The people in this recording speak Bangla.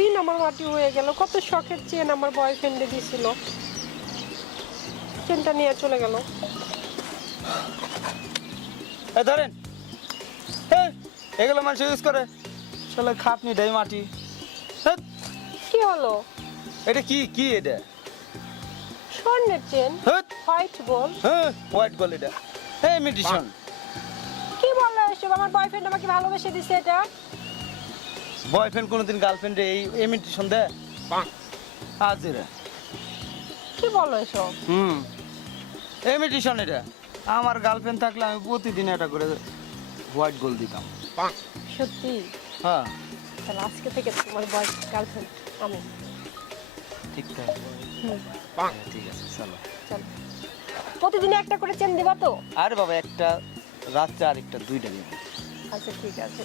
দিন আমার মাটি হয়ে গেল। কত শখের চেন আমার বয়ফ্রেন্ডে দিছিল, চেনটা নিয়ে চলে গেল। ধরেন, হ্যাঁ এগুলো মানুষ ইউজ করে, চলে খাটনি দেয় মাটি। ধ্যাৎ, কি হলো? এটা কি কি এটা? স্বর্ণের চেন, ধ্যাৎ, হোয়াইট গোল্ড। হ্যাঁ হোয়াইট গোল্ড এটা। হ্যাঁ ইমিটেশন। কি বললো এসব? আমার বয়ফ্রেন্ড আমাকে ভালোবেসে দিছে এটা। বয়ফ্রেন্ড কোনোদিন গার্লফ্রেন্ডে এই ইমিটেশন দেয়? আজ রে, কি বললো এসব? ইমিটেশন এটা। আমার গার্লফ্রেন্ড থাকলে আমি প্রতিদিন এটা করে হোয়াইট গোল্ড দিতাম। সত্যি? হ্যাঁ তাহলে আজকে থেকে তোমার বয় গার্লফ্রেন্ড আমি। ঠিক তাই। ঠিক আছে চলো। চল, প্রতিদিন একটা করে চেন দিবা তো? আরে বাবা, একটা রাত্রে আর একটা দুইটা দিন। আচ্ছা ঠিক আছে।